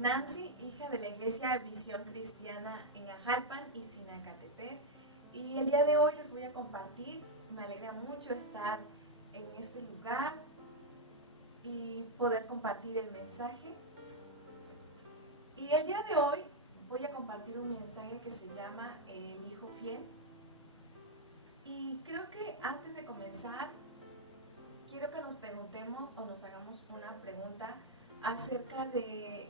Nancy, hija de la Iglesia Visión Cristiana en Ajalpan y Sinacatepec. Y el día de hoy les voy a compartir, me alegra mucho estar en este lugar y poder compartir el mensaje. Y el día de hoy voy a compartir un mensaje que se llama El Hijo Fiel. Y creo que antes de comenzar, quiero que nos preguntemos o nos hagamos una pregunta acerca de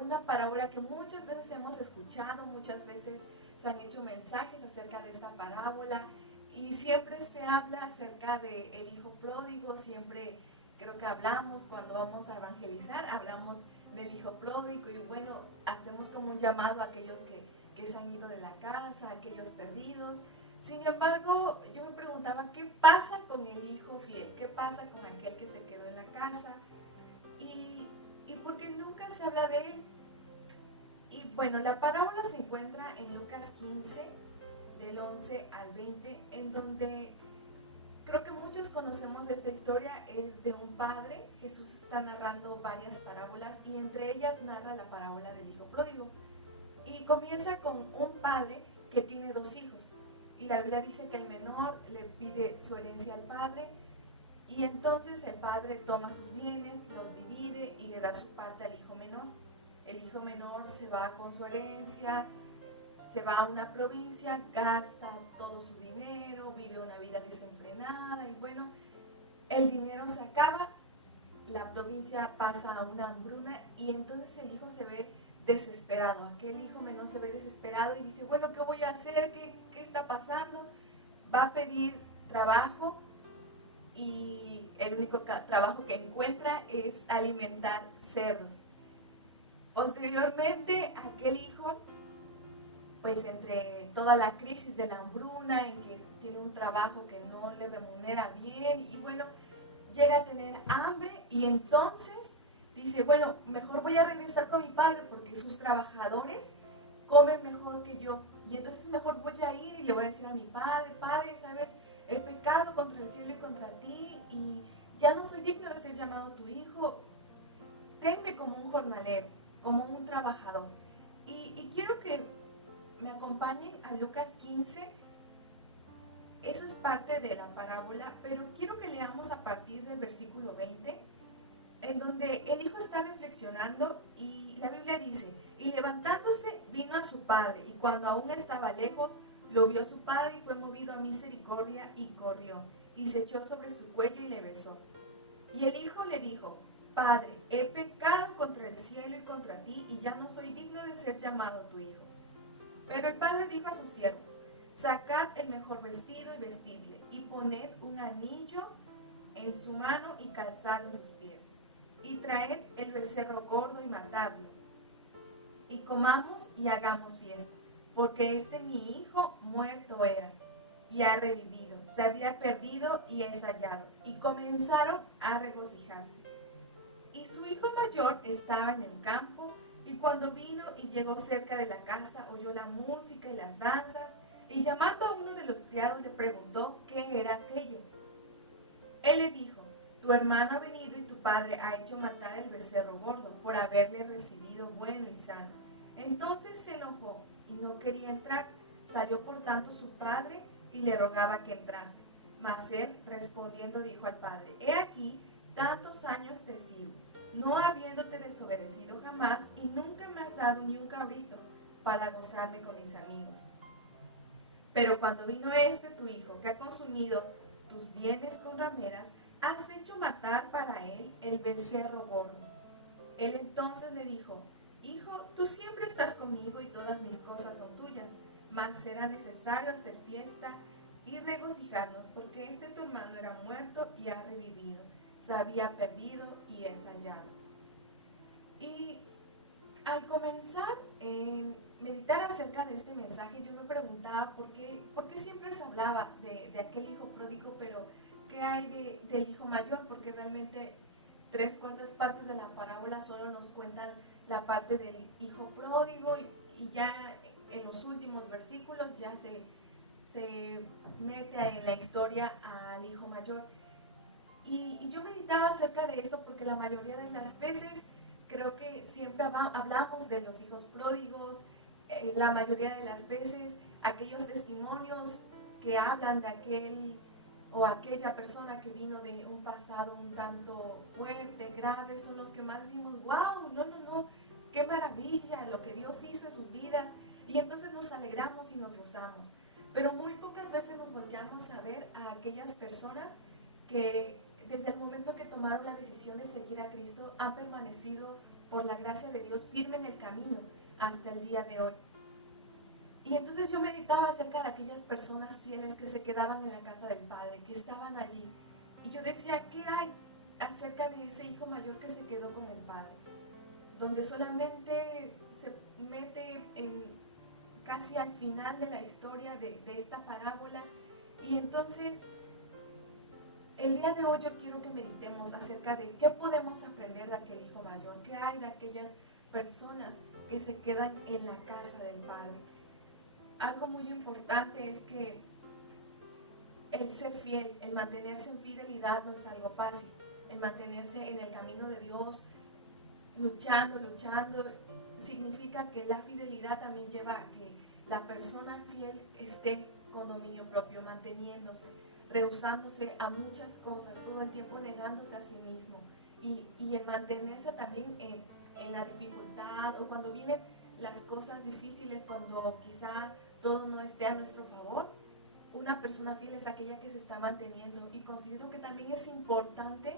una parábola que muchas veces hemos escuchado, muchas veces se han hecho mensajes acerca de esta parábola y siempre se habla acerca del hijo pródigo, siempre creo que hablamos cuando vamos a evangelizar, hablamos del hijo pródigo y bueno, hacemos como un llamado a aquellos que se han ido de la casa, a aquellos perdidos. Sin embargo, yo me preguntaba, ¿qué pasa con el hijo fiel? ¿Qué pasa con aquel que se quedó en la casa? Y porque nunca se habla de él. Y bueno, la parábola se encuentra en Lucas 15, del 11 al 20, en donde creo que muchos conocemos esta historia, es de un padre. Jesús está narrando varias parábolas y entre ellas narra la parábola del hijo pródigo. Y comienza con un padre que tiene dos hijos. Y la Biblia dice que el menor le pide su herencia al padre y entonces el padre toma sus bienes, los divide y le da su parte al hijo menor. El hijo menor se va con su herencia, se va a una provincia, gasta todo su dinero, vive una vida desenfrenada y bueno, el dinero se acaba, la provincia pasa a una hambruna y entonces el hijo se ve desesperado. Aquel hijo menor se ve desesperado y dice, bueno, ¿qué voy a hacer? ¿Qué está pasando? Va a pedir trabajo y el único trabajo que encuentra es alimentar cerdos. Posteriormente, aquel hijo, pues entre toda la crisis de la hambruna, en que tiene un trabajo que no le remunera bien y bueno, llega a tener hambre y entonces dice, bueno, mejor voy a regresar con mi padre porque sus trabajadores comen mejor que yo. Y entonces mejor voy a ir y le voy a decir a mi padre, padre, ¿sabes? He pecado contra el cielo y contra ti y ya no soy digno de ser llamado tu hijo. Tenme como un jornalero, como un trabajador. Y quiero que me acompañen a Lucas 15. Eso es parte de la parábola, pero quiero que leamos a partir del versículo 20, en donde el hijo está reflexionando y la Biblia dice, y levantándose vino a su padre, y cuando aún estaba lejos, lo vio su padre y fue movido a misericordia y corrió, y se echó sobre su cuello y le besó. Y el hijo le dijo, Padre, he pecado contra el cielo y contra ti, y ya no soy digno de ser llamado tu hijo. Pero el padre dijo a sus siervos, sacad el mejor vestido y vestidle, y poned un anillo en su mano y calzado en sus pies. Y traed el becerro gordo y matadlo, y comamos y hagamos fiesta, porque mi hijo muerto era, y ha revivido, se había perdido y es hallado. Y comenzaron a regocijarse. Y su hijo mayor estaba en el campo, y cuando vino y llegó cerca de la casa, oyó la música y las danzas, y llamando a uno de los criados le preguntó qué era aquello. Él le dijo, tu hermano ha venido y tu padre ha hecho matar el becerro gordo por haberle recibido bueno y sano. Entonces se enojó y no quería entrar. Salió por tanto su padre y le rogaba que entrase. Mas él respondiendo dijo al padre, he aquí, tantos años te sirvo, no habiéndote desobedecido jamás y nunca me has dado ni un cabrito para gozarme con mis amigos. Pero cuando vino tu hijo, que ha consumido tus bienes con rameras, has hecho matar para él el becerro gordo. Él entonces le dijo, hijo, tú siempre estás conmigo y todas mis cosas son tuyas, mas será necesario hacer fiesta y regocijarnos, porque tu hermano era muerto y ha revivido, se había perdido y es hallado. Y al comenzar en meditar acerca de este mensaje, yo me preguntaba por qué siempre se hablaba de aquel hijo pródigo, pero ¿qué hay del hijo mayor? Porque realmente 3/4 de la parábola solo nos cuentan la parte del hijo pródigo y ya en los últimos versículos ya se mete en la historia al hijo mayor. Y yo meditaba acerca de esto porque la mayoría de las veces creo que siempre hablamos de los hijos pródigos, la mayoría de las veces aquellos testimonios que hablan de aquel o aquella persona que vino de un pasado un tanto fuerte, grave, son los que más decimos, wow, no, qué maravilla lo que Dios hizo en sus vidas, y entonces nos alegramos y nos gozamos. Pero muy pocas veces nos volteamos a ver a aquellas personas que desde el momento que tomaron la decisión de seguir a Cristo han permanecido por la gracia de Dios firme en el camino hasta el día de hoy. Y entonces yo meditaba acerca de aquellas personas fieles que se quedaban en la casa del Padre, que estaban allí. Y yo decía, ¿qué hay acerca de ese hijo mayor que se quedó con el Padre? Donde solamente se mete casi al final de la historia de esta parábola. Y entonces, el día de hoy yo quiero que meditemos acerca de qué podemos aprender de aquel hijo mayor, qué hay de aquellas personas que se quedan en la casa del Padre. Algo muy importante es que el ser fiel, el mantenerse en fidelidad no es algo fácil. El mantenerse en el camino de Dios, luchando, significa que la fidelidad también lleva a que la persona fiel esté con dominio propio, manteniéndose, rehusándose a muchas cosas, todo el tiempo negándose a sí mismo. Y en mantenerse también en la dificultad o cuando vienen las cosas difíciles, cuando quizá todo no esté a nuestro favor, una persona fiel es aquella que se está manteniendo. Y considero que también es importante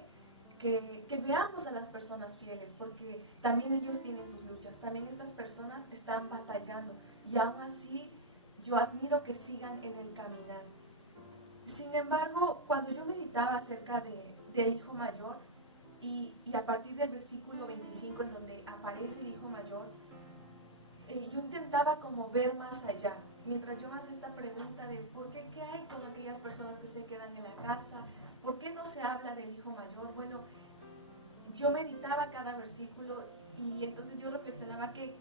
que veamos a las personas fieles, porque también ellos tienen sus luchas, también estas personas están batallando, y aún así yo admiro que sigan en el caminar. Sin embargo, cuando yo meditaba acerca del hijo mayor, y a partir del versículo 25 en donde aparece el hijo mayor, yo intentaba como ver más allá, mientras yo me hacía esta pregunta de ¿por qué? ¿Qué hay con aquellas personas que se quedan en la casa? ¿Por qué no se habla del hijo mayor? Bueno, yo meditaba cada versículo y entonces yo reflexionaba qué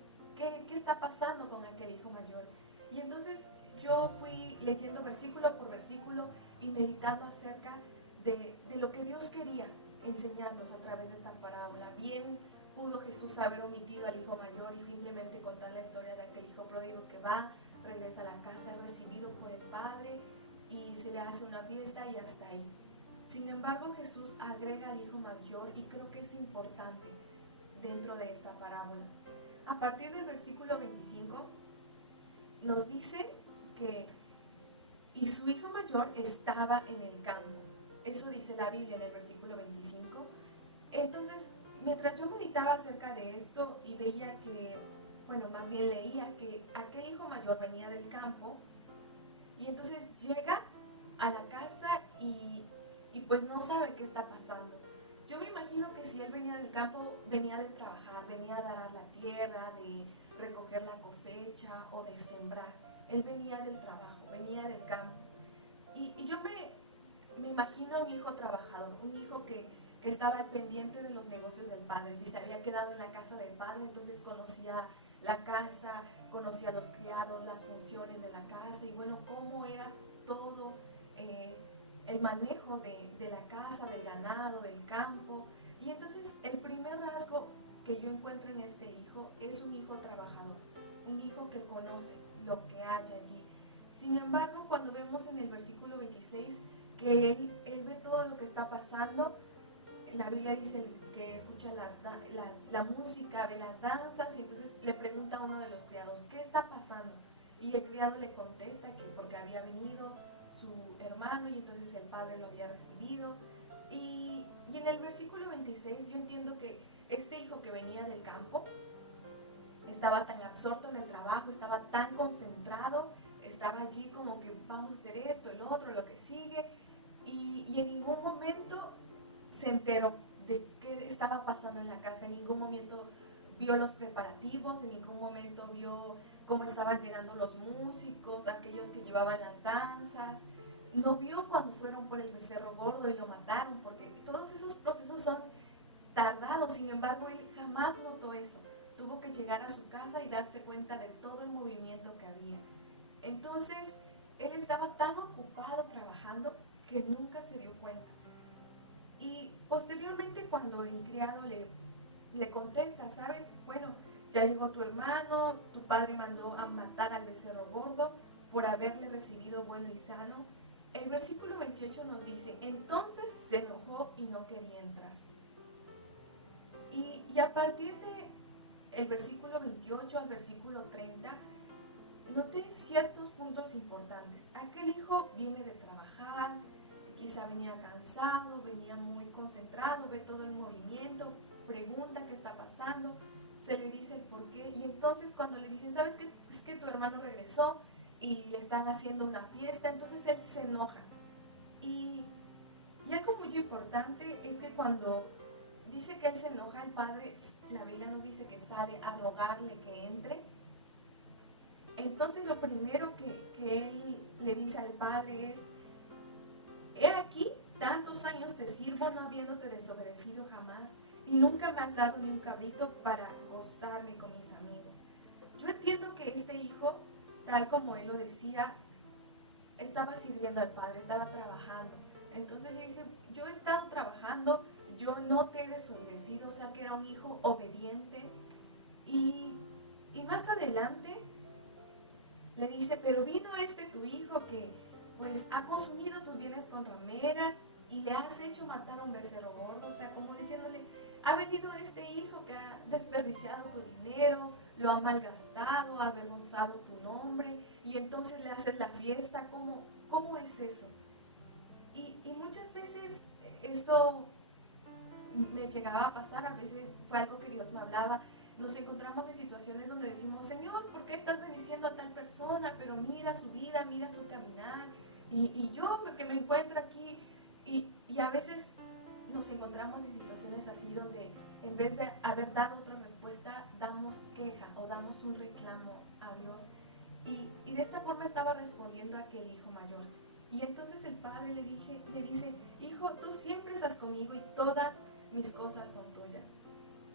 está pasando con aquel hijo mayor. Y entonces yo fui leyendo versículo por versículo y meditando acerca de lo que Dios quería enseñarnos a través de esta parábola. Bien pudo Jesús haber omitido al hijo mayor y simplemente contar la historia de aquel hijo pródigo que va, regresa a la casa, es recibido por el Padre y se le hace una fiesta y hasta ahí. Sin embargo, Jesús agrega al hijo mayor y creo que es importante dentro de esta parábola. A partir del versículo 25 nos dice que y su hijo mayor estaba en el campo. Eso dice la Biblia en el versículo 25. Entonces, mientras yo meditaba acerca de esto y veía que, bueno, más bien leía que aquel hijo mayor venía del campo y entonces llega a la casa y pues no sabe qué está pasando. Yo me imagino que si él venía del campo, venía de trabajar, venía de arar la tierra, de recoger la cosecha o de sembrar. Él venía del trabajo, venía del campo. Y yo me imagino a un hijo trabajador, un hijo que estaba al pendiente de los negocios del padre. Si se había quedado en la casa del padre, entonces conocía la casa, conocía a los criados, las funciones de la casa y bueno, cómo era todo el manejo de la casa, del ganado, del campo. Y entonces el primer rasgo que yo encuentro en este hijo es un hijo trabajador, un hijo que conoce lo que hay allí. Sin embargo, cuando vemos en el versículo 26 que él ve todo lo que está pasando, la Biblia dice que escucha la música, ve las danzas, y entonces le pregunta a uno de los criados, ¿qué está pasando? Y el criado le contesta que porque había venido su hermano y entonces el padre lo había recibido. Y en el versículo 26 yo entiendo que este hijo que venía del campo estaba tan absorto en el trabajo, estaba tan concentrado, estaba allí como que vamos a hacer esto, el otro, lo que sigue, y en ningún momento se enteró de qué estaba pasando en la casa, en ningún momento vio los preparativos, en ningún momento vio cómo estaban llegando los músicos, aquellos que llevaban las danzas, no vio cuando fueron por el becerro gordo y lo mataron, porque todos esos procesos son tardados. Sin embargo, él jamás notó eso. Tuvo que llegar a su casa y darse cuenta de todo el movimiento que había. Entonces, él estaba tan ocupado trabajando que nunca se dio cuenta. Y posteriormente, cuando el criado le contesta, ¿sabes? Bueno, ya llegó tu hermano, tu padre mandó a matar al becerro gordo por haberle recibido bueno y sano. El versículo 28 nos dice, entonces se enojó y no quería entrar. Y a partir de el versículo 28 al versículo 30, noté ciertos puntos importantes. Aquel hijo viene de trabajar, quizá venía cansado, venía muy concentrado, ve todo el movimiento, pregunta qué está pasando, se le dice el por qué, y entonces cuando le dicen, ¿sabes qué? Es que tu hermano regresó y le están haciendo una fiesta, entonces él se enoja. Y algo muy importante es que cuando dice que él se enoja, el padre, la Biblia nos dice que sale a rogarle que entre. Entonces lo primero que él le dice al padre es, he aquí, tantos años te sirvo no habiéndote desobedecido jamás y nunca me has dado ni un cabrito para gozarme con mis amigos. Yo entiendo que este hijo, tal como él lo decía, estaba sirviendo al padre, estaba trabajando. Entonces le dice, yo he estado trabajando, yo no te he desobedecido, o sea que era un hijo obediente. Y más adelante le dice, pero vino este tu hijo que pues ha consumido tus bienes con rameras y le has hecho matar a un becerro gordo, o sea, como diciéndole, ha venido este hijo que ha desperdiciado tu dinero, lo ha malgastado, ha avergonzado tu nombre y entonces le haces la fiesta, ¿cómo es eso? Y muchas veces esto me llegaba a pasar, a veces fue algo que Dios me hablaba. Nos encontramos en situaciones donde decimos, Señor, ¿por qué estás bendiciendo a tal persona? Pero mira su vida, mira su caminar. Y yo que me encuentro aquí, y a veces nos encontramos en situaciones así donde en vez de haber dado otra respuesta, damos queja o damos un reclamo a Dios. Y de esta forma estaba respondiendo a aquel hijo mayor. Y entonces el padre le dice, hijo, tú siempre estás conmigo y todas mis cosas son tuyas.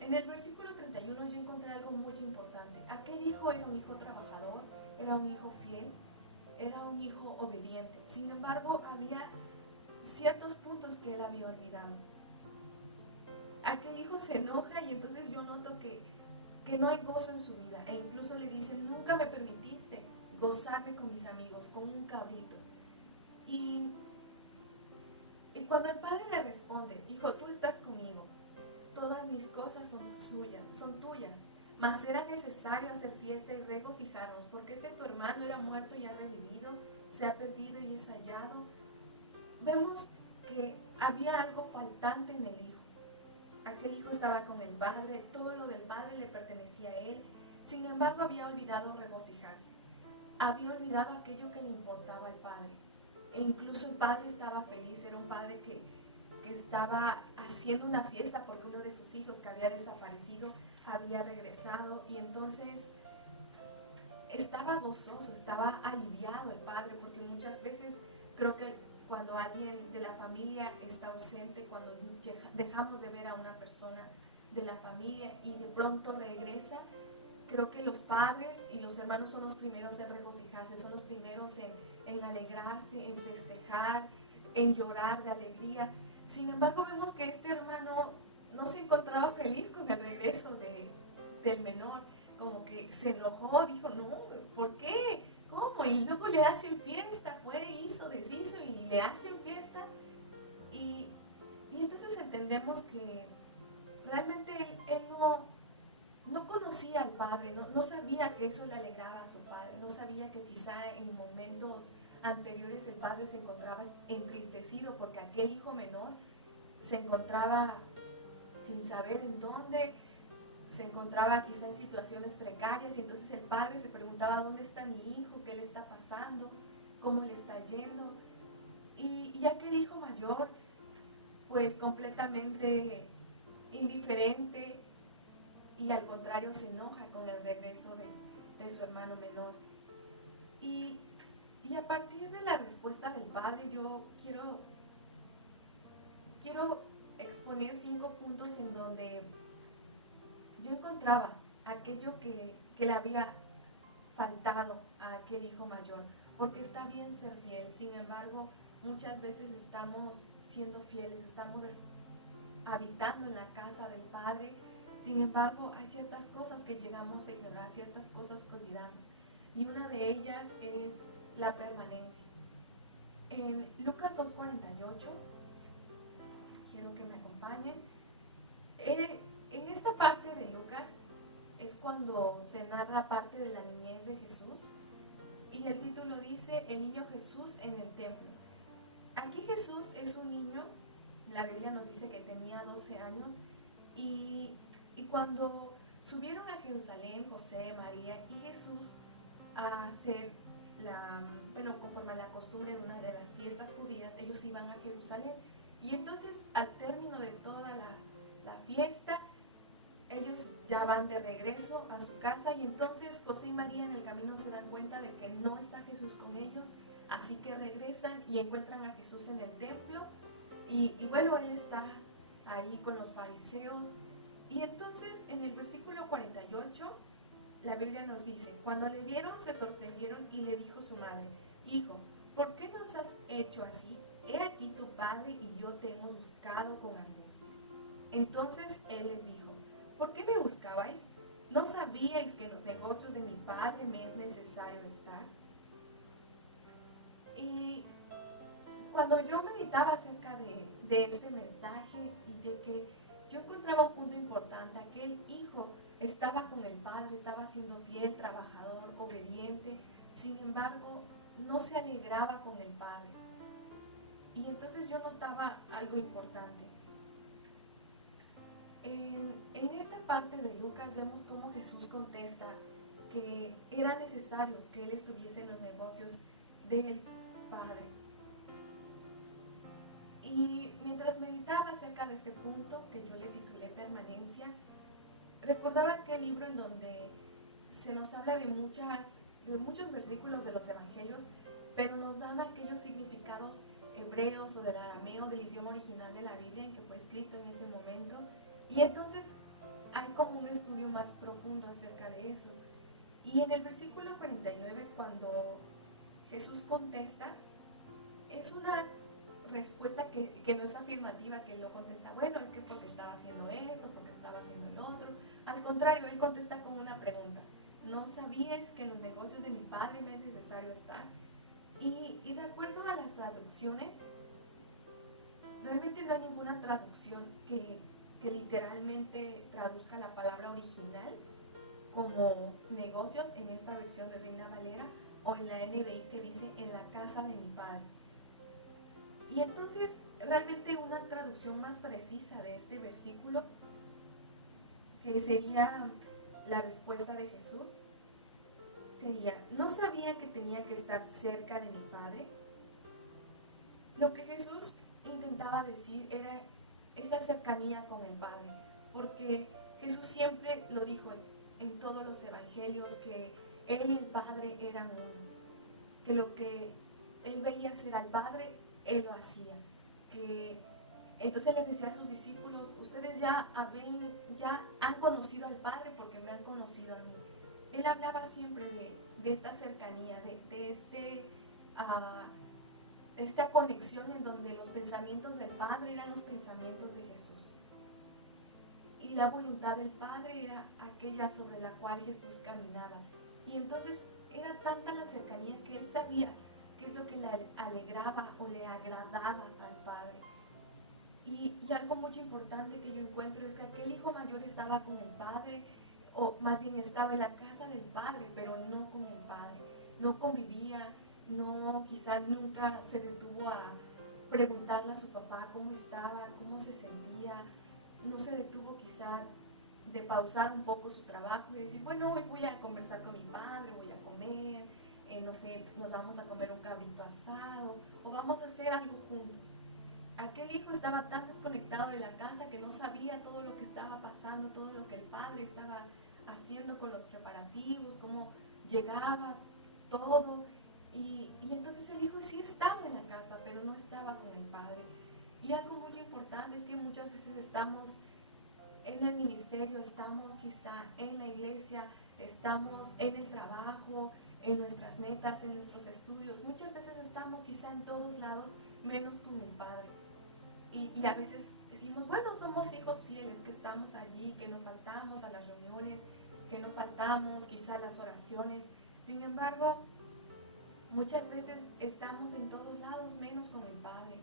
En el versículo 31 yo encontré algo muy importante. Aquel hijo era un hijo trabajador, era un hijo fiel, era un hijo obediente. Sin embargo, había ciertos puntos que él había olvidado. Aquel hijo se enoja y entonces yo noto que no hay gozo en su vida. E incluso le dice, nunca me permitiste gozarme con mis amigos, con un cabrito. Y cuando el padre le responde, hijo, tú estás conmigo, todas mis cosas son tuyas, mas era necesario hacer fiesta y regocijarnos, porque este tu hermano era muerto y ha revivido, se ha perdido y es hallado. Vemos que había algo faltante en el hijo. Aquel hijo estaba con el padre, todo lo del padre le pertenecía a él, sin embargo había olvidado regocijarse, había olvidado aquello que le importaba al padre. E incluso el padre estaba feliz, era un padre que estaba haciendo una fiesta porque uno de sus hijos que había desaparecido había regresado y entonces estaba gozoso, estaba aliviado el padre, porque muchas veces creo que cuando alguien de la familia está ausente, cuando dejamos de ver a una persona de la familia y de pronto regresa, creo que los padres y los hermanos son los primeros en regocijarse, son los primeros en alegrarse, en festejar, en llorar de alegría. Sin embargo, vemos que este hermano no se encontraba feliz con el regreso del menor, como que se enojó, dijo, no, ¿por qué? ¿Cómo? Y luego le hacen fiesta, fue, hizo, deshizo y le hacen fiesta. Y entonces entendemos que realmente él no conocía al padre, no sabía que eso le alegraba a su padre, no sabía que quizá en momentos anteriores el padre se encontraba entristecido porque aquel hijo menor se encontraba sin saber en dónde, se encontraba quizá en situaciones precarias y entonces el padre se preguntaba dónde está mi hijo, qué le está pasando, cómo le está yendo. Y aquel hijo mayor, pues completamente indiferente y al contrario se enoja con el regreso de su hermano menor. Y a partir de la respuesta del padre yo quiero exponer 5 puntos en donde yo encontraba aquello que le había faltado a aquel hijo mayor, porque está bien ser fiel, sin embargo, muchas veces estamos siendo fieles, estamos habitando en la casa del Padre, Sin embargo, hay ciertas cosas que llegamos a ignorar, ciertas cosas que olvidamos. Y una de ellas es la permanencia. En Lucas 2:48, quiero que me acompañen. En esta parte de Lucas es cuando se narra parte de la niñez de Jesús. Y el título dice, el niño Jesús en el templo. Aquí Jesús es un niño, la Biblia nos dice que tenía 12 años, y cuando subieron a Jerusalén, José, María y Jesús, a hacer conforme a la costumbre de una de las fiestas judías, ellos iban a Jerusalén. Y entonces, al término de toda la fiesta, ellos ya van de regreso a su casa, y entonces José y María en el camino se dan cuenta de que no está Jesús con ellos, así que regresan y encuentran a Jesús en el templo, y bueno, él está ahí con los fariseos. Y entonces en el versículo 48 la Biblia nos dice, cuando le vieron se sorprendieron y le dijo su madre, hijo, ¿por qué nos has hecho así? He aquí tu padre y yo te hemos buscado con angustia. Entonces él les dijo, ¿por qué me buscabais? ¿No sabíais que en los negocios de mi padre me es necesario estar? Y cuando yo meditaba acerca de este mensaje y de que yo encontraba un punto importante, aquel hijo estaba con el padre, estaba siendo fiel, trabajador, obediente, sin embargo, no se alegraba con el padre. Y entonces yo notaba algo importante. En esta parte de Lucas vemos cómo Jesús contesta que era necesario que él estuviese en los negocios del Padre. Y mientras meditaba acerca de este punto, que yo le titulé permanencia, recordaba aquel libro en donde se nos habla de muchos versículos de los evangelios, pero nos dan aquellos significados hebreos o del arameo, del idioma original de la Biblia en que fue escrito en ese momento. Y entonces hay como un estudio más profundo acerca de eso. Y en el versículo 49, cuando Jesús contesta, es una respuesta que no es afirmativa, que él no contesta, bueno, es que porque estaba haciendo esto, porque estaba haciendo el otro. Al contrario, él contesta con una pregunta. ¿No sabíais que en los negocios de mi padre me es necesario estar? Y de acuerdo a las traducciones, realmente no hay ninguna traducción que literalmente traduzca la palabra original como negocios en esta versión de Reina Valera, o en la NBI que dice en la casa de mi padre. Y entonces realmente una traducción más precisa de este versículo, que sería la respuesta de Jesús, sería, ¿no sabía que tenía que estar cerca de mi padre? Lo que Jesús intentaba decir era esa cercanía con el Padre, porque Jesús siempre lo dijo en todos los evangelios, que Él y el Padre eran uno, que lo que Él veía hacer al Padre, Él lo hacía. Entonces les decía a sus discípulos, ustedes ya han conocido al Padre porque me han conocido a mí. Él hablaba siempre de esta cercanía, de esta conexión en donde los pensamientos del Padre eran los pensamientos de Jesús. Y la voluntad del Padre era aquella sobre la cual Jesús caminaba. Y entonces era tanta la cercanía que él sabía qué es lo que le alegraba o le agradaba al Padre. Y algo muy importante que yo encuentro es que aquel hijo mayor estaba con el Padre, o más bien estaba en la casa del Padre, pero no con el Padre. No convivía, no, quizás nunca se detuvo a preguntarle a su papá cómo estaba, cómo se sentía. No se detuvo quizás de pausar un poco su trabajo y decir, bueno, hoy voy a conversar con mi padre, voy a comer, no sé, nos vamos a comer un cabrito asado, o vamos a hacer algo juntos. Aquel hijo estaba tan desconectado de la casa que no sabía todo lo que estaba pasando, todo lo que el padre estaba haciendo con los preparativos, cómo llegaba todo. Y entonces el hijo sí estaba en la casa, pero no estaba con el padre. Y algo muy importante es que muchas veces estamos en el ministerio, estamos quizá en la iglesia, estamos en el trabajo, en nuestras metas, en nuestros estudios. Muchas veces estamos quizá en todos lados, menos con el Padre. Y a veces es decimos, bueno, somos hijos fieles, que estamos allí, que no faltamos a las reuniones, que no faltamos quizá a las oraciones. Sin embargo, muchas veces estamos en todos lados menos con el Padre.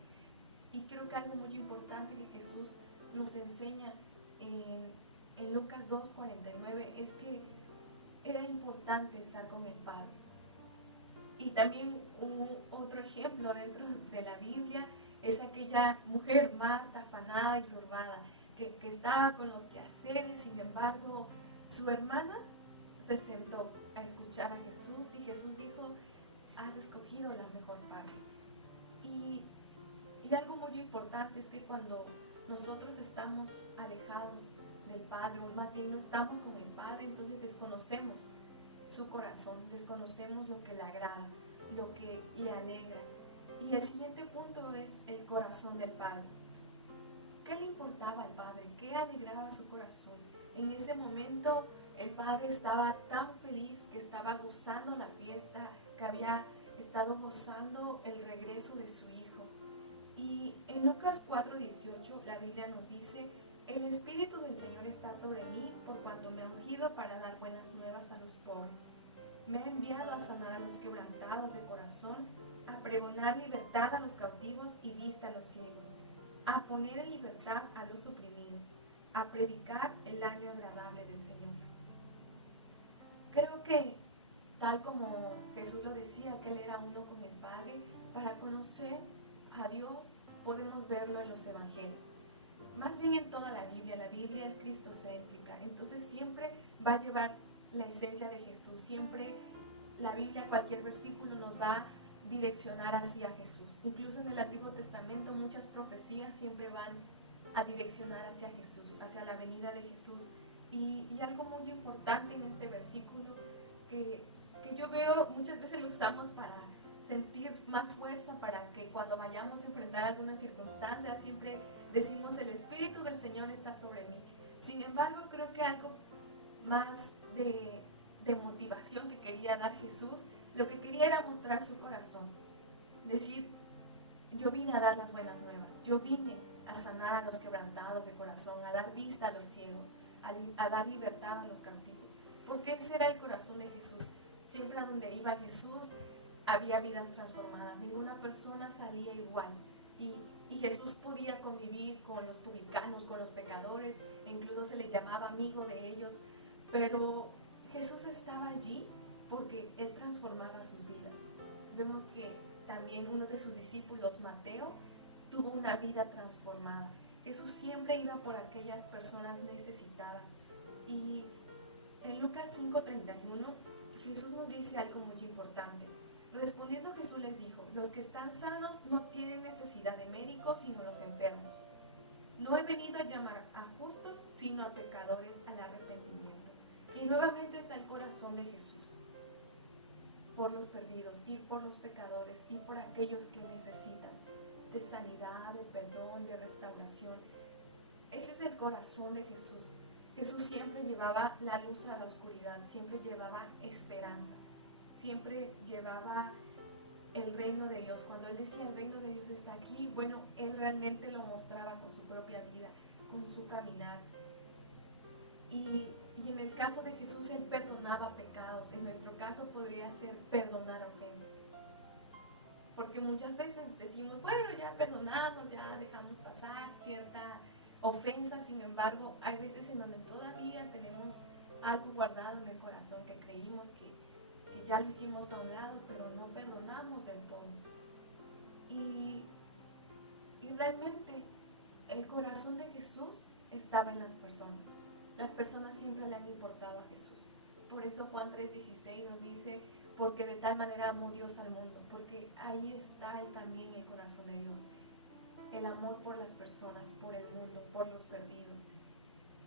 Y creo que algo muy importante que Jesús nos enseña en Lucas 2:49 es que era importante estar con el Padre. Y también otro ejemplo dentro de la Biblia es aquella mujer, Marta, afanada y turbada, que estaba con los quehaceres. Sin embargo, su hermana se sentó a escuchar a Jesús y Jesús dijo, has escogido la mejor parte. Y algo muy importante es que cuando nosotros estamos alejados del Padre, o más bien no estamos con el Padre, entonces desconocemos su corazón, desconocemos lo que le agrada, lo que le alegra. Y el siguiente punto es el corazón del Padre. ¿Qué le importaba al Padre? ¿Qué alegraba su corazón? En ese momento el Padre estaba tan feliz que estaba gozando la fiesta, que había estado gozando el regreso de su Hijo. Y en Lucas 4:18 la Biblia nos dice, el Espíritu del Señor está sobre mí por cuanto me ha ungido para dar buenas nuevas a los pobres. Me ha enviado a sanar a los quebrantados de corazón, a pregonar libertad a los cautivos y vista a los ciegos, a poner en libertad a los oprimidos, a predicar el año agradable del Señor. Creo que, tal como Jesús lo decía, que Él era uno con el Padre, para conocer a Dios podemos verlo en los evangelios. Más bien en toda la Biblia es cristocéntrica, entonces siempre va a llevar la esencia de Jesús, siempre la Biblia, cualquier versículo nos va a direccionar hacia Jesús. Incluso en el Antiguo Testamento muchas profecías siempre van a direccionar hacia Jesús, hacia la venida de Jesús. Y algo muy importante en este versículo que yo veo, muchas veces lo usamos para sentir más fuerza, para que cuando vayamos a enfrentar alguna circunstancia siempre decimos el Espíritu del Señor está sobre mí. Sin embargo, creo que algo más de motivación que quería dar Jesús, lo que quería era mostrar su corazón, decir, yo vine a dar las buenas nuevas, yo vine a sanar a los quebrantados de corazón, a dar vista a los ciegos, a dar libertad a los cautivos, porque ese era el corazón de Jesús. Siempre a donde iba Jesús había vidas transformadas, ninguna persona salía igual, y Jesús podía convivir con los publicanos, con los pecadores, e incluso se le llamaba amigo de ellos, pero Jesús estaba allí porque Él transformaba sus vidas. Vemos que también uno de sus discípulos, Mateo, tuvo una vida transformada. Jesús siempre iba por aquellas personas necesitadas. Y en Lucas 5:31, Jesús nos dice algo muy importante. Respondiendo Jesús les dijo, los que están sanos no tienen necesidad de médicos, sino los enfermos. No he venido a llamar a justos, sino a pecadores al arrepentimiento. Y nuevamente está el corazón de Jesús por los perdidos y por los pecadores y por aquellos que necesitan de sanidad, de perdón, de restauración. Ese es el corazón de Jesús. Jesús siempre llevaba la luz a la oscuridad, siempre llevaba esperanza, siempre llevaba el reino de Dios. Cuando Él decía el reino de Dios está aquí, bueno, Él realmente lo mostraba con su propia vida, con su caminar. Y en el caso de Jesús, Él perdonaba pecados. En nuestro caso podría ser perdonar ofensas. Porque muchas veces decimos, bueno, ya perdonamos, ya dejamos pasar cierta ofensa. Sin embargo, hay veces en donde todavía tenemos algo guardado en el corazón que creímos que ya lo hicimos a un lado, pero no perdonamos del todo. Y realmente el corazón de Jesús estaba en las personas. Las personas siempre le han importado a Jesús. Por eso Juan 3:16 nos dice, porque de tal manera amó Dios al mundo, porque ahí está también el corazón de Dios. El amor por las personas, por el mundo, por los perdidos.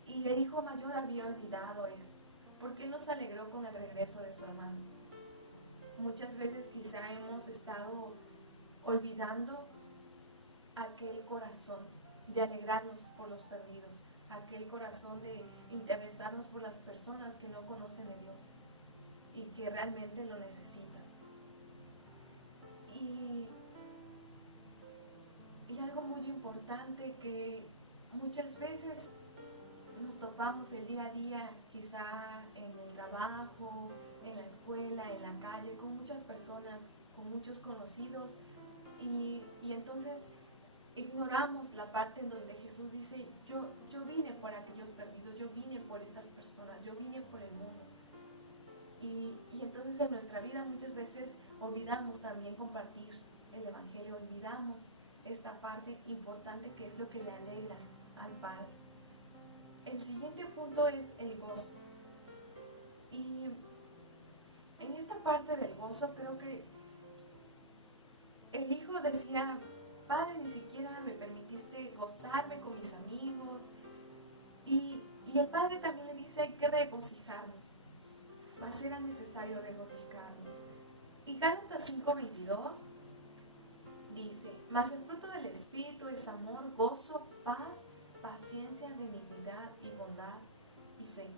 Y el hijo mayor había olvidado esto, porque Él nos alegró con el regreso de su hermano. Muchas veces quizá hemos estado olvidando aquel corazón de alegrarnos por los perdidos, aquel corazón de interesarnos por las personas que no conocen a Dios y que realmente lo necesitan. Y algo muy importante que muchas veces nos topamos el día a día, quizá en el trabajo, en la escuela, en la calle, con muchas personas, con muchos conocidos, y entonces ignoramos la parte en donde Jesús dice, yo vine por aquellos perdidos, yo vine por estas personas, yo vine por el mundo. Y entonces en nuestra vida muchas veces olvidamos también compartir el Evangelio, olvidamos esta parte importante que es lo que le alegra al Padre. El siguiente punto es el gozo. Y en esta parte del gozo creo que el hijo decía, Padre, ni siquiera me permitiste gozarme con mis amigos. Y el Padre también le dice, hay que regocijarnos. Va a ser necesario regocijarnos. Y Gálatas 5:22 dice, mas el fruto del Espíritu es amor, gozo, paz, paciencia, benignidad y bondad y fe.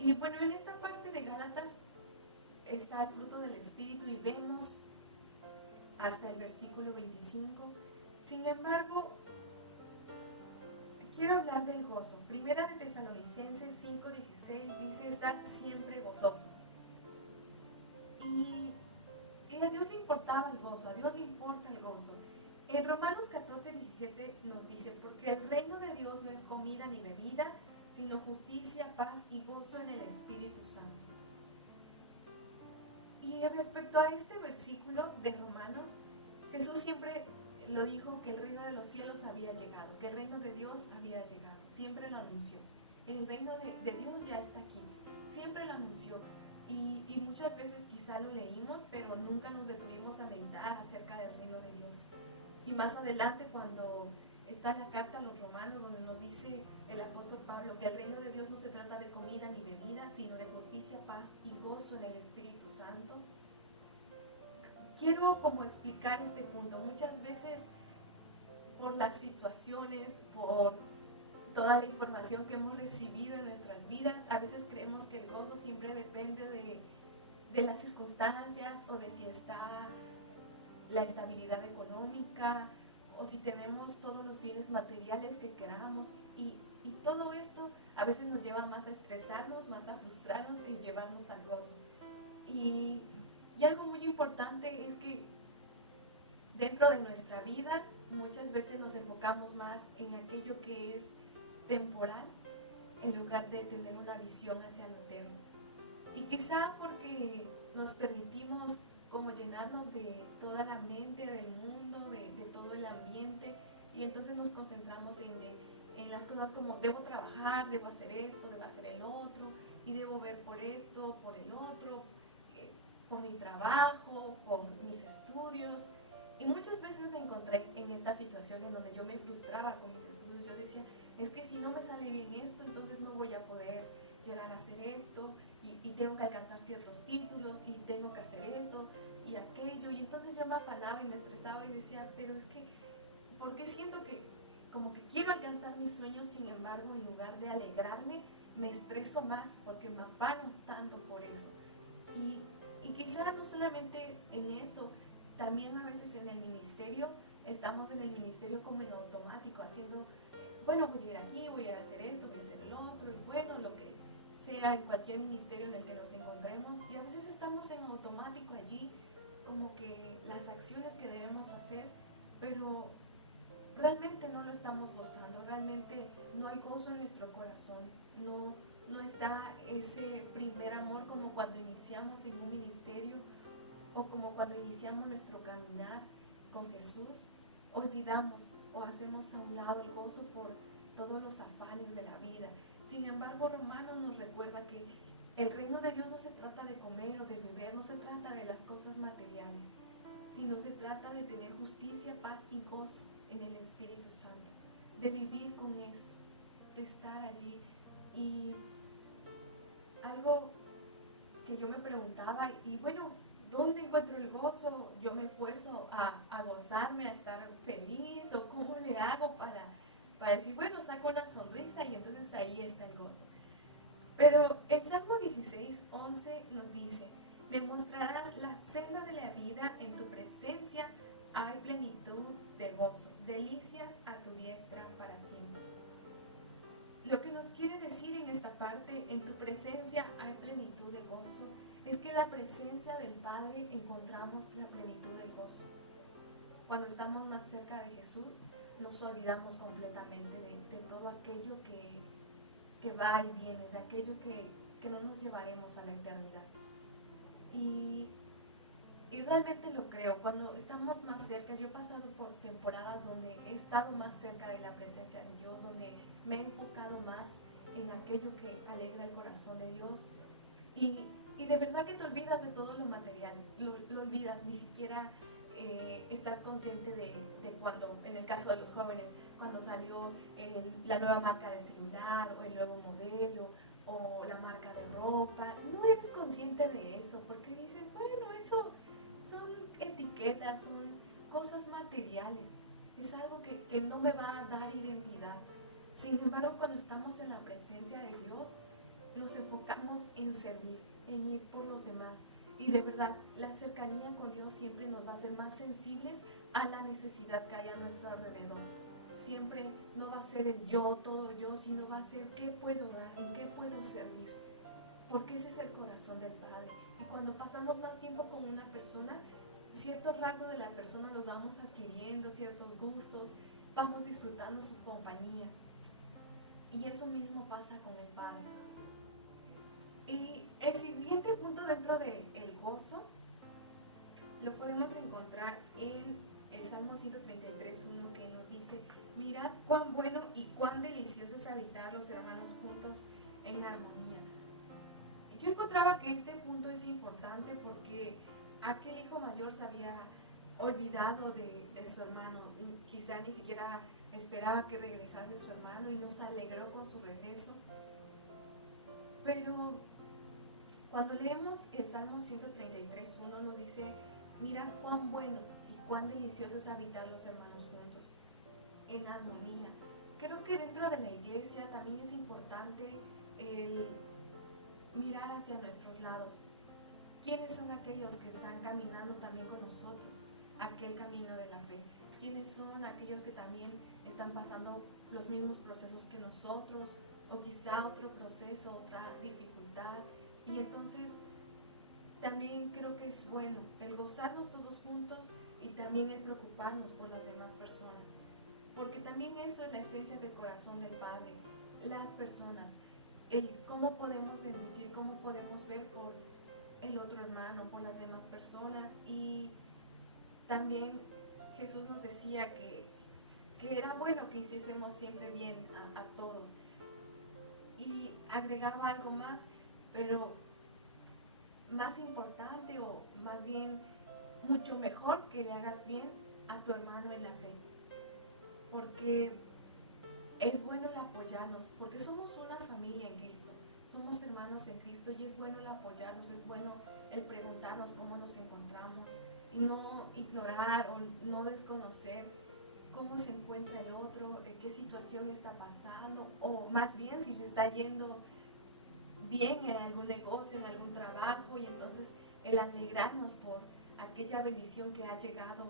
Y bueno, en esta parte de Gálatas está el fruto del Espíritu y vemos hasta el versículo 25. Sin embargo, quiero hablar del gozo. Primera de Tesalonicenses 5:16 dice, estad siempre gozosos. Y a Dios le importaba el gozo, a Dios le importa el gozo. En Romanos 14:17 nos dice, porque el reino de Dios no es comida ni bebida, sino justicia, paz y gozo en el Espíritu Santo. Y respecto a este versículo de Romanos, Jesús siempre lo dijo que el reino de los cielos había llegado, que el reino de Dios había llegado, siempre lo anunció. El reino de Dios ya está aquí, siempre lo anunció. Y muchas veces quizá lo leímos, pero nunca nos detuvimos a meditar acerca del reino de Dios. Y más adelante cuando está la carta a los romanos donde nos dice el apóstol Pablo que el reino de Dios no se trata de comida ni bebida, sino de justicia, paz y gozo en el Espíritu Santo. Quiero como explicar este punto. Muchas veces por las situaciones, por toda la información que hemos recibido en nuestras vidas, a veces creemos que el gozo siempre depende de las circunstancias o de si está la estabilidad económica o si tenemos todos los bienes materiales que queramos y todo esto a veces nos lleva más a estresarnos, más a frustrarnos que llevarnos al gozo. Y algo muy importante es que dentro de nuestra vida muchas veces nos enfocamos más en aquello que es temporal en lugar de tener una visión hacia lo eterno. Y quizá porque nos permitimos como llenarnos de toda la mente del mundo, de todo el ambiente, y entonces nos concentramos en las cosas como debo trabajar, debo hacer esto, debo hacer el otro, y debo ver por esto, por el otro, por mi trabajo, por mis estudios. Y muchas veces me encontré en esta situación en donde yo me frustraba con mis estudios. Yo decía, es que si no me sale bien esto, entonces no voy a poder llegar a hacer esto, y tengo que alcanzar ciertos títulos, y tengo que hacer esto y aquello. Y entonces yo me afanaba y me estresaba y decía, pero es que, ¿por qué siento que como que quiero alcanzar mis sueños, sin embargo, en lugar de alegrarme, me estreso más porque me afano tanto por eso? Y quizá no solamente en esto, también a veces en el ministerio, estamos en el ministerio como en automático, haciendo, bueno, voy a ir aquí, voy a hacer esto, voy a hacer el otro, y bueno, lo que sea en cualquier ministerio en el que nos encontremos, y a veces estamos en automático allí, como que las acciones que debemos hacer, pero realmente no lo estamos gozando, realmente no hay gozo en nuestro corazón, no está ese primer amor como cuando iniciamos en un ministerio o como cuando iniciamos nuestro caminar con Jesús. Olvidamos o hacemos a un lado el gozo por todos los afanes de la vida. Sin embargo, Romanos nos recuerda que el reino de Dios no se trata de comer o de beber, no se trata de las cosas materiales, sino se trata de tener justicia, paz y gozo en el Espíritu Santo, de vivir con esto, de estar allí. Y algo que yo me preguntaba, y bueno, ¿dónde encuentro el gozo? Yo me esfuerzo a gozarme, a estar feliz, o cómo le hago para decir, bueno, saco una sonrisa y entonces ahí está el gozo. Pero el Salmo 16:11 nos dice, me mostrarás la senda de la vida, en tu presencia hay plenitud de gozo, delicias a tu diestra para siempre. parte, en tu presencia hay plenitud de gozo. Es que en la presencia del Padre encontramos la plenitud del gozo. Cuando estamos más cerca de Jesús, nos olvidamos completamente de todo aquello que va y viene, de aquello que no nos llevaremos a la eternidad. Y realmente lo creo, cuando estamos más cerca, yo he pasado por temporadas donde he estado más cerca de la presencia de Dios, donde me he enfocado más en aquello que alegra el corazón de Dios. Y de verdad que te olvidas de todo lo material, lo olvidas, ni siquiera estás consciente de cuando, en el caso de los jóvenes, cuando salió la nueva marca de celular o el nuevo modelo o la marca de ropa, no eres consciente de eso porque dices, bueno, eso son etiquetas, son cosas materiales, es algo que no me va a dar identidad. Sin embargo, cuando estamos en la presencia de Dios, nos enfocamos en servir, en ir por los demás. Y de verdad, la cercanía con Dios siempre nos va a hacer más sensibles a la necesidad que hay a nuestro alrededor. Siempre no va a ser el yo, todo yo, sino va a ser qué puedo dar, en qué puedo servir. Porque ese es el corazón del Padre. Y cuando pasamos más tiempo con una persona, ciertos rasgos de la persona los vamos adquiriendo, ciertos gustos, vamos disfrutando su compañía. Y eso mismo pasa con el Padre. Y el siguiente punto dentro del gozo lo podemos encontrar en el Salmo 133:1, que nos dice: mirad cuán bueno y cuán delicioso es habitar los hermanos juntos en armonía. Yo encontraba que este punto es importante porque aquel hijo mayor se había olvidado de su hermano, quizá ni siquiera esperaba que regresase su hermano y nos alegró con su regreso. Pero cuando leemos el Salmo 133:1 nos dice: mirad cuán bueno y cuán delicioso es habitar los hermanos juntos en armonía. Creo que dentro de la iglesia también es importante el mirar hacia nuestros lados. ¿Quiénes son aquellos que están caminando también con nosotros aquel camino de la fe? ¿Quiénes son aquellos que también están pasando los mismos procesos que nosotros, o quizá otro proceso, otra dificultad? Y entonces también creo que es bueno el gozarnos todos juntos y también el preocuparnos por las demás personas, porque también eso es la esencia del corazón del Padre, las personas, el cómo podemos bendecir, cómo podemos ver por el otro hermano, por las demás personas. Y también Jesús nos decía que era bueno que hiciésemos siempre bien a todos, y agregaba algo más, pero más importante, o más bien mucho mejor, que le hagas bien a tu hermano en la fe, porque es bueno el apoyarnos, porque somos una familia en Cristo, somos hermanos en Cristo, y es bueno el apoyarnos, es bueno el preguntarnos cómo nos encontramos y no ignorar o no desconocer cómo se encuentra el otro, en qué situación está pasando, o más bien si le está yendo bien en algún negocio, en algún trabajo, y entonces el alegrarnos por aquella bendición que ha llegado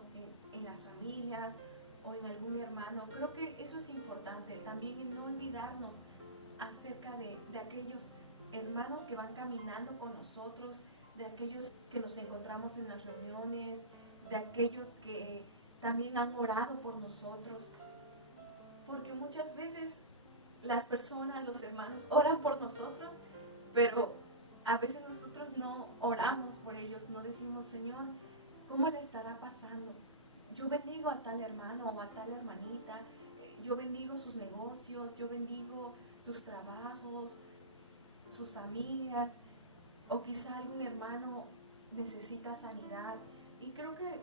en las familias o en algún hermano. Creo que eso es importante, también el no olvidarnos acerca de aquellos hermanos que van caminando con nosotros, de aquellos que nos encontramos en las reuniones, de aquellos que también han orado por nosotros, porque muchas veces las personas, los hermanos, oran por nosotros, pero a veces nosotros no oramos por ellos, no decimos: Señor, ¿cómo le estará pasando? Yo bendigo a tal hermano o a tal hermanita, yo bendigo sus negocios, yo bendigo sus trabajos, sus familias, o quizá algún hermano necesita sanidad. Y creo que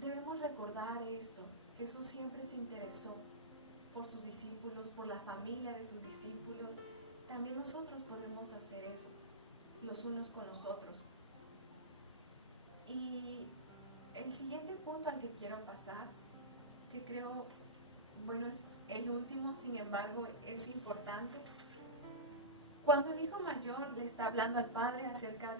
debemos recordar esto. Jesús siempre se interesó por sus discípulos, por la familia de sus discípulos. También nosotros podemos hacer eso, los unos con los otros. Y el siguiente punto al que quiero pasar, que creo, bueno, es el último, sin embargo, es importante. Cuando el hijo mayor le está hablando al padre acerca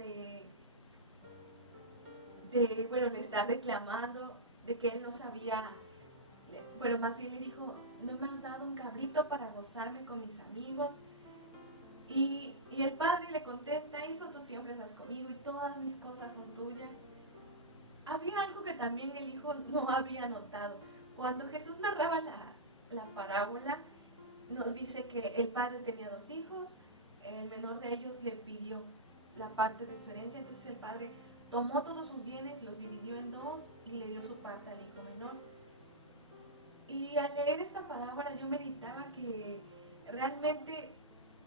bueno, le está reclamando de que él no sabía, bueno, más bien le dijo: no me has dado un cabrito para gozarme con mis amigos. Y el padre le contesta, hijo, tú siempre estás conmigo y todas mis cosas son tuyas. Había algo que también el hijo no había notado. Cuando Jesús narraba la parábola, nos dice que el padre tenía 2 hijos, el menor de ellos le pidió la parte de su herencia, entonces el padre tomó todos sus bienes, los dividió en 2 y le dio su parte al hijo menor. Y al leer esta palabra yo meditaba que realmente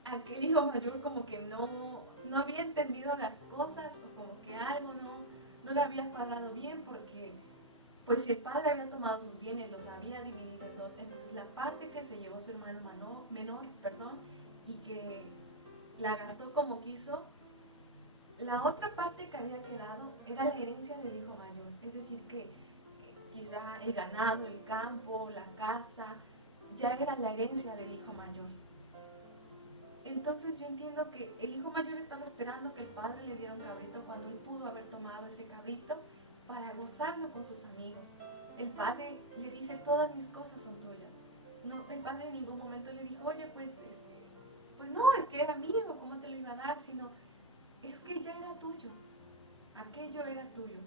aquel hijo mayor como que no había entendido las cosas o como que algo no le había cuadrado bien, porque pues si el padre había tomado sus bienes, los había dividido en 2, entonces la parte que se llevó su hermano menor, y que la gastó como quiso, la otra parte que había quedado era la herencia del hijo mayor, es decir que quizá el ganado, el campo, la casa, ya era la herencia del hijo mayor. Entonces yo entiendo que el hijo mayor estaba esperando que el padre le diera un cabrito cuando él pudo haber tomado ese cabrito para gozarlo con sus amigos. El padre le dice, todas mis cosas son tuyas. No, el padre en ningún momento le dijo, oye, pues no, es que era mío, ¿cómo te lo iba a dar? Sino, es que ya era tuyo, aquello era tuyo.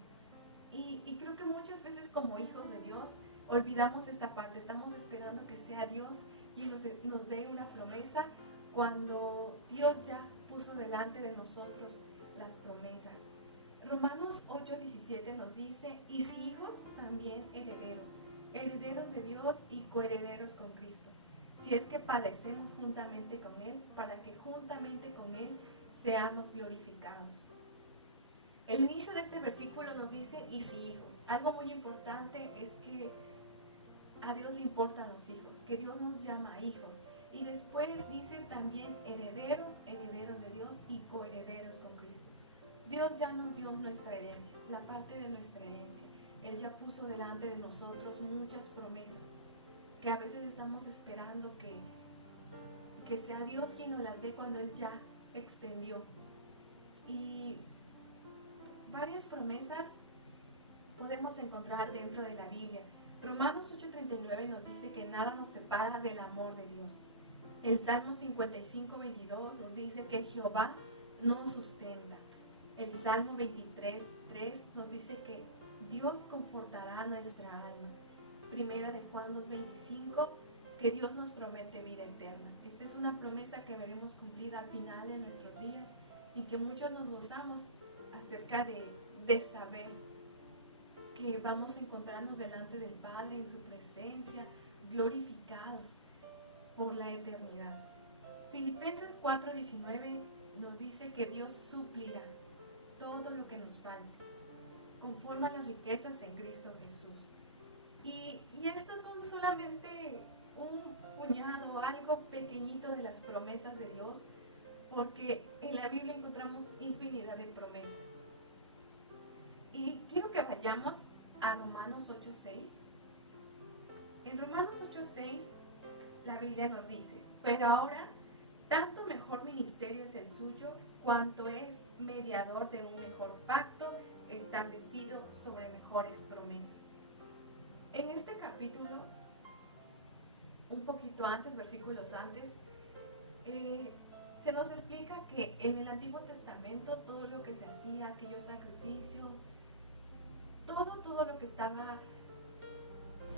Y creo que muchas veces como hijos de Dios olvidamos esta parte, estamos esperando que sea Dios quien nos dé una promesa cuando Dios ya puso delante de nosotros las promesas. Romanos 8:17 nos dice, y si hijos, también herederos, herederos de Dios y coherederos con Cristo, si es que padecemos juntamente con Él, para que juntamente con Él seamos glorificados. El inicio de este versículo nos dice, y si hijos. Algo muy importante es que a Dios le importan los hijos, que Dios nos llama hijos. Y después dice también herederos, herederos de Dios y coherederos con Cristo. Dios ya nos dio nuestra herencia, la parte de nuestra herencia. Él ya puso delante de nosotros muchas promesas, que a veces estamos esperando que sea Dios quien nos las dé cuando Él ya extendió. Y varias promesas podemos encontrar dentro de la Biblia. Romanos 8:39 nos dice que nada nos separa del amor de Dios. El Salmo 55:22 nos dice que Jehová nos sustenta. El Salmo 23:3 nos dice que Dios confortará nuestra alma. Primera de Juan 2:25, que Dios nos promete vida eterna. Esta es una promesa que veremos cumplida al final de nuestros días y que muchos nos gozamos acerca de saber que vamos a encontrarnos delante del Padre en su presencia, glorificados por la eternidad. Filipenses 4:19 nos dice que Dios suplirá todo lo que nos falte, conforme a las riquezas en Cristo Jesús. Y estos son solamente un puñado, algo pequeñito de las promesas de Dios, porque en la Biblia encontramos infinidad de promesas. Y quiero que vayamos a Romanos 8:6. En Romanos 8:6 la Biblia nos dice, pero ahora tanto mejor ministerio es el suyo, cuanto es mediador de un mejor pacto establecido sobre mejores promesas. En este capítulo, un poquito antes, versículos antes, se nos explica que en el Antiguo Testamento todo lo que se hacía, aquellos sacrificios, todo lo que estaba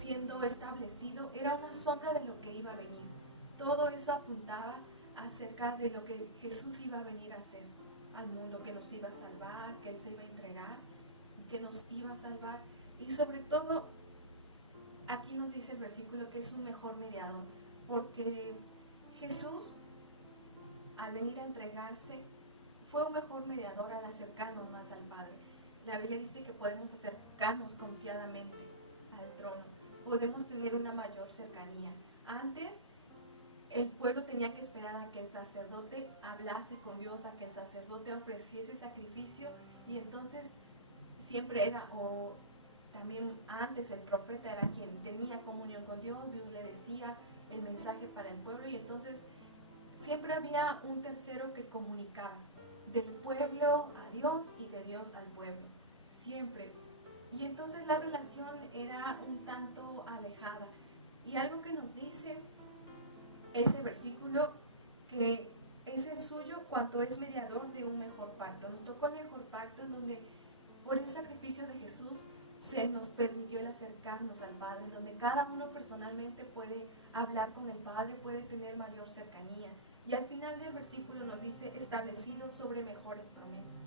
siendo establecido era una sombra de lo que iba a venir. Todo eso apuntaba acerca de lo que Jesús iba a venir a hacer al mundo, que nos iba a salvar, que Él se iba a entregar, que nos iba a salvar. Y sobre todo, aquí nos dice el versículo que es un mejor mediador, porque Jesús, al venir a entregarse, fue un mejor mediador al acercarnos más al Padre. La Biblia dice que podemos acercarnos confiadamente al trono, podemos tener una mayor cercanía. Antes, el pueblo tenía que esperar a que el sacerdote hablase con Dios, a que el sacerdote ofreciese sacrificio, y entonces siempre era, o también antes el profeta era quien tenía comunión con Dios, Dios le decía el mensaje para el pueblo, y entonces siempre había un tercero que comunicaba del pueblo a Dios y de Dios al pueblo, siempre. Y entonces la relación era un tanto alejada. Y algo que nos dice este versículo, que es el suyo cuando es mediador de un mejor pacto. Nos tocó el mejor pacto en donde por el sacrificio de Jesús se nos permitió el acercarnos al Padre, en donde cada uno personalmente puede hablar con el Padre, puede tener mayor cercanía. Y al final del versículo nos dice, establecido sobre mejores promesas.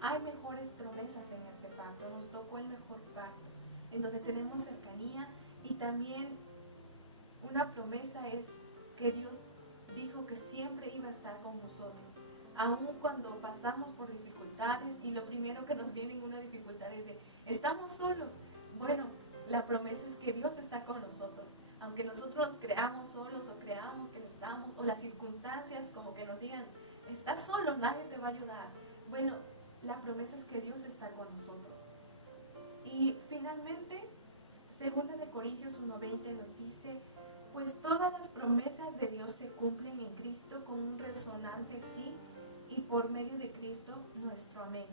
Hay mejores promesas en este pacto, nos tocó el mejor pacto, en donde tenemos cercanía y también una promesa es que Dios dijo que siempre iba a estar con nosotros, aun cuando pasamos por dificultades y lo primero que nos viene en una dificultad es de, ¿estamos solos? Bueno, la promesa es que Dios está con nosotros, aunque nosotros nos creamos solos o creamos que no estamos, o las circunstancias como que nos digan, estás solo, nadie te va a ayudar. Bueno, la promesa es que Dios está con nosotros. Y finalmente, 2 de Corintios 1:20 nos dice, pues todas las promesas de Dios se cumplen en Cristo con un resonante sí y por medio de Cristo nuestro amén,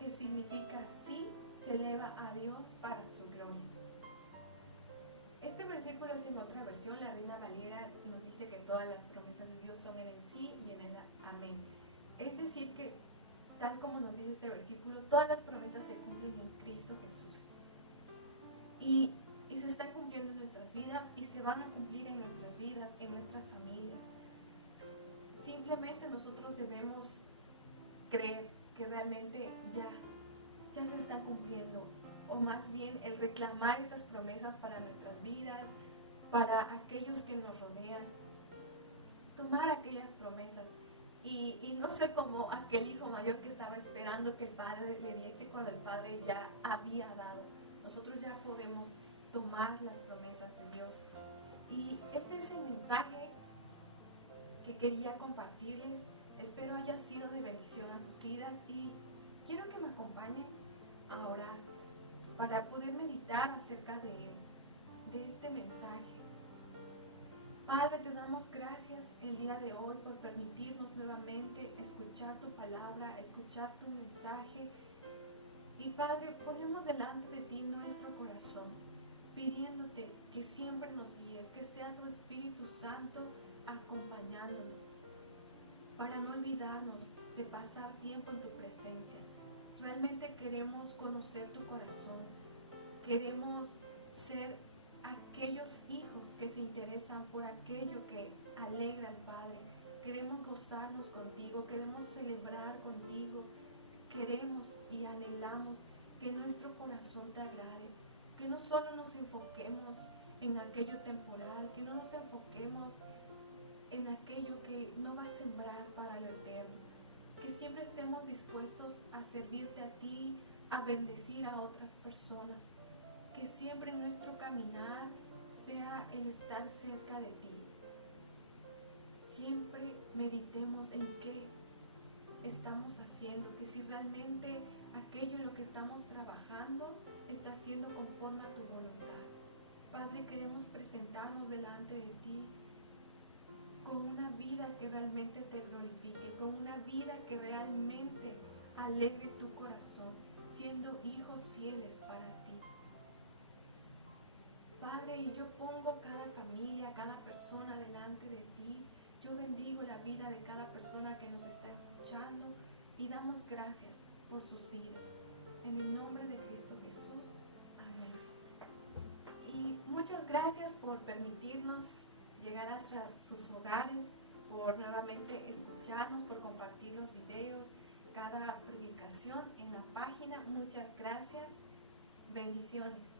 que significa sí se eleva a Dios para su gloria. Este versículo es en otra versión, la Reina Valera nos dice que todas las promesas de Dios son en el sí y en el amén. Es decir que, tal como nos dice este versículo, todas las promesas se cumplen en Cristo Jesús. Y se están cumpliendo en nuestras vidas y se van a cumplir en nuestras vidas, en nuestras familias. Simplemente nosotros debemos creer que realmente ya se está cumpliendo, o más bien el reclamar esas promesas para nuestras vidas, para aquellos que nos rodean, tomar aquellas promesas y no ser como aquel hijo mayor que estaba esperando que el padre le diese cuando el padre ya había dado. Nosotros ya podemos tomar las promesas de Dios. Y este es el mensaje que quería compartirles. Espero haya sido de bendición a sus vidas y quiero que me acompañen a orar para poder meditar acerca de este mensaje. Padre, te damos gracias el día de hoy por permitirnos nuevamente escuchar tu palabra, escuchar tu mensaje. Y Padre, ponemos delante de ti nuestro corazón, pidiéndote que siempre nos guíes, que sea tu Espíritu Santo acompañándonos, para no olvidarnos de pasar tiempo en tu presencia. Realmente queremos conocer tu corazón, queremos ser aquellos hijos que se interesan por aquello que alegra al Padre. Queremos gozarnos contigo, queremos celebrar contigo, queremos y anhelamos que nuestro corazón te agrade, que no solo nos enfoquemos en aquello temporal, que no nos enfoquemos en aquello que no va a sembrar para lo eterno, que siempre estemos dispuestos a servirte a ti, a bendecir a otras personas, que siempre nuestro caminar sea el estar cerca de ti. Siempre meditemos en qué estamos haciendo, que si realmente aquello en lo que estamos trabajando está siendo conforme a tu voluntad. Padre, queremos presentarnos delante de ti con una vida que realmente te glorifique, con una vida que realmente alegre tu corazón, siendo hijos fieles para ti. Padre, y yo pongo cada familia, cada persona delante de ti. Yo bendigo la vida de cada persona que nos está escuchando y damos gracias por sus vidas. En el nombre de Cristo Jesús. Amén. Y muchas gracias por permitirnos llegar hasta sus hogares, por nuevamente escucharnos, por compartir los videos, cada predicación en la página. Muchas gracias. Bendiciones.